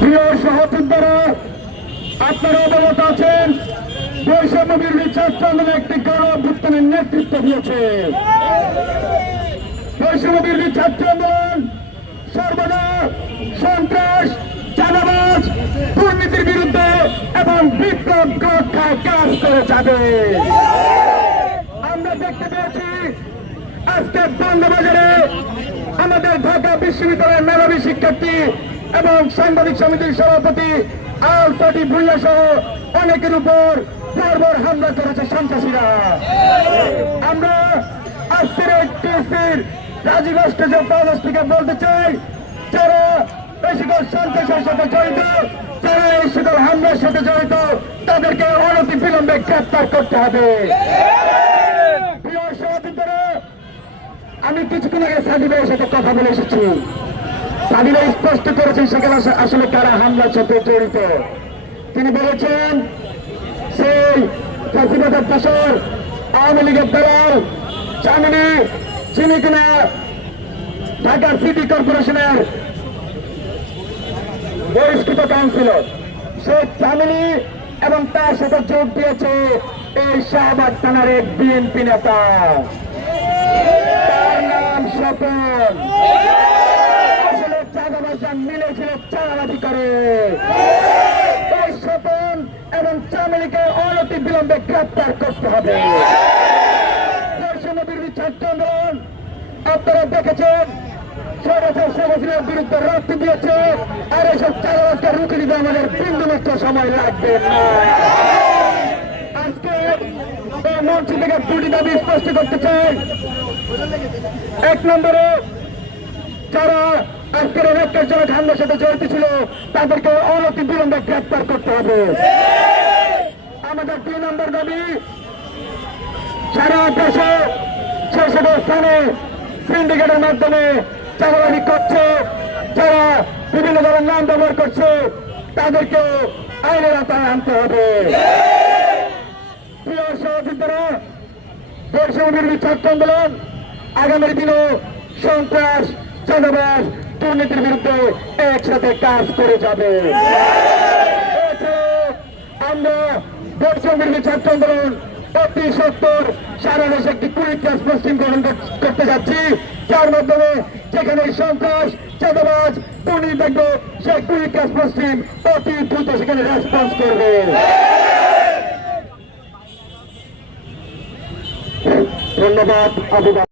প্রিয় সহযোদ্ধারা আপনারা অবগত আছেন, বৈষম্য বিরোধী ছাত্র একটি গণ অভ্যুত্থানের নেতৃত্ব দিয়েছে। বৈষম্য বিরোধী ছাত্র সর্বদা সন্ত্রাস, চাঁদাবাজ, দুর্নীতির বিরুদ্ধে এবং বিপ্লব রক্ষায় কাজ করে যাবে। আমরা দেখতে পেয়েছি, আজকে বন্ধবাজারে আমাদের ঢাকা বিশ্ববিদ্যালয়ের মেধাবী শিক্ষার্থী এবং সাংবাদিক সমিতির সভাপতি আল পাটি ভুইয়া সহ অনেকের উপর বর্বর হামলা করেছে সন্ত্রাসীরা। আমরা আজকের টিএসির রাজীব যে পাওয়াস থেকে বলতে চাই, যারা সকল সন্ত্রাসের সাথে জড়িত, যারা এই সকল হামলার সাথে জড়িত, তাদেরকে অনতি বিলম্বে গ্রেপ্তার করতে হবে প্রিয় সহযোগীরা আমি কিছুক্ষণ আগে সাদি ভাইয়ের সাথে কথা বলে এসেছি। সাদি ভাই স্পষ্ট করেছেন সেখানে আসলে কারা হামলার সাথে জড়িত। তিনি বলেছেন, সেই ফাঁসিবাদের ফসল আওয়ামী লীগের দলাল চামিনী যিনি কিনা ঢাকা সিটি কর্পোরেশনের বহিষ্কৃত কাউন্সিলর, সে চামিনী এবং তার সাথে যোগ দিয়েছে এই শাহবাগ থানার এক বিএনপি নেতা। স্বপন আসলে চাঁদাবাজা মিলেছিল চাঁদাবাজি করে। এই স্বপন এবং চামেলিকে অনতি বিলম্বে গ্রেপ্তার করতে হবে। বৈষম্য বিরোধী ছাত্র আন্দোলন, আপনারা দেখেছেন রক্ত দিয়েছে আর এসব চাঁদাবাজকে রুখে দিতে আমাদের বিন্দু মাত্র সময় লাগবে না। মঞ্চ থেকে দুটি দাবি স্পষ্ট করতে চাই। এক নম্বরে যারা আজকের ন্যাক্কারজনক হামলার সাথে জড়িত ছিল, তাদেরকে অনতি বিলম্বে গ্রেপ্তার করতে হবে। আমাদের দুই নম্বর দাবি, সারা দেশে সে সকল স্থানে সিন্ডিকেটের মাধ্যমে চাকরি করছে। যারা বিভিন্ন ধরনের নাম ব্যবহার করছে তাদেরকে আইনের আওতায় আনতে হবে। প্রিয় সহযোগীরা বৈষম্য ছাত্র আন্দোলন। আগামী দিনে সন্ত্রাস চাঁদাবাস দুর্নীতির বিরুদ্ধে একসাথে কাজ করে যাবে। আমরা বৈষম্য ছাত্র আন্দোলন অতি সত্তর সারা দেশে একটি ক্লাস পশ্চিম গ্রহণ করতে যাচ্ছি। যার মাধ্যমে যেখানে সন্ত্রাস চাঁদাবাজ দুর্নীতি থাকবে, সেই ক্লাস পশ্চিম অতি দ্রুত সেখানে রেসপন্স করবে। ধন্যবাদ অভিবাদন